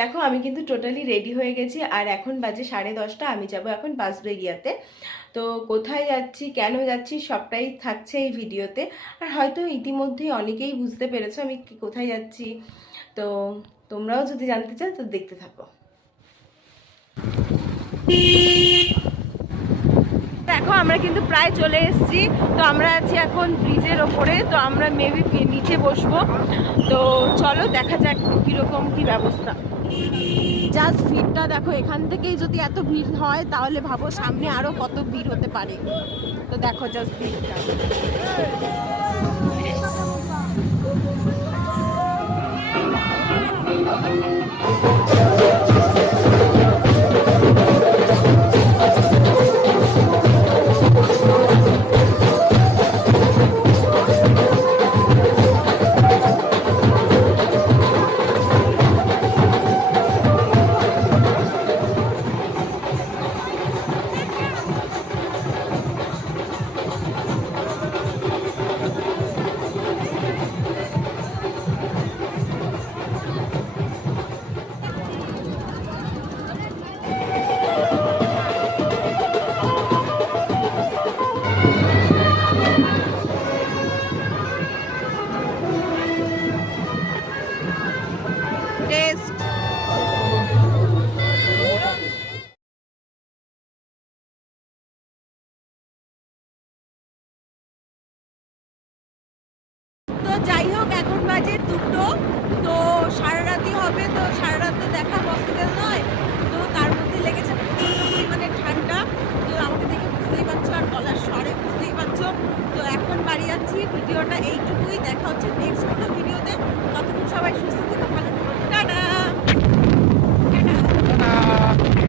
দেখো আমি কিন্তু টোটালি রেডি হয়ে গেছি, আর এখন বাজে 10:30। আমি যাব এখন বাঁশবেড়িয়াতে। তো কোথায় যাচ্ছি, কেন যাচ্ছি, সবটাই থাকছে এই ভিডিওতে। আর হয়তো ইতিমধ্যেই অনেকেই বুঝতে পেরেছো আমি কোথায় যাচ্ছি। তো তোমরাও যদি জানতে চাও তো দেখতে থাকো। দেখো আমরা কিন্তু প্রায় চলে এসেছি। তো আমরা আছি এখন ব্রিজের ওপরে, তো আমরা মেবি নিচে বসবো। তো চলো দেখা যাক কিরকম কি ব্যবস্থা। জাস্ট ভিড়টা দেখো, এখান থেকেই যদি এত ভিড় হয় তাহলে ভাবো সামনে আরো কত ভিড় হতে পারে। তো দেখো জাস্ট ভিড়টা। তো যাই হোক, এখন বাজে 2টো। তো সারা রাতই হবে, তো সারা রাত তো দেখা পসিবল নয়। তো তার মধ্যে লেগেছে প্রচণ্ড পরিমাণে ঠান্ডা। তো আমাকে দেখে বুঝতেই পারছো, আর গলার স্বরে বুঝতেই পারছো। তো এখন বাড়ি যাচ্ছি, ভিডিওটা এইটুকুই। দেখা হচ্ছে নেক্সট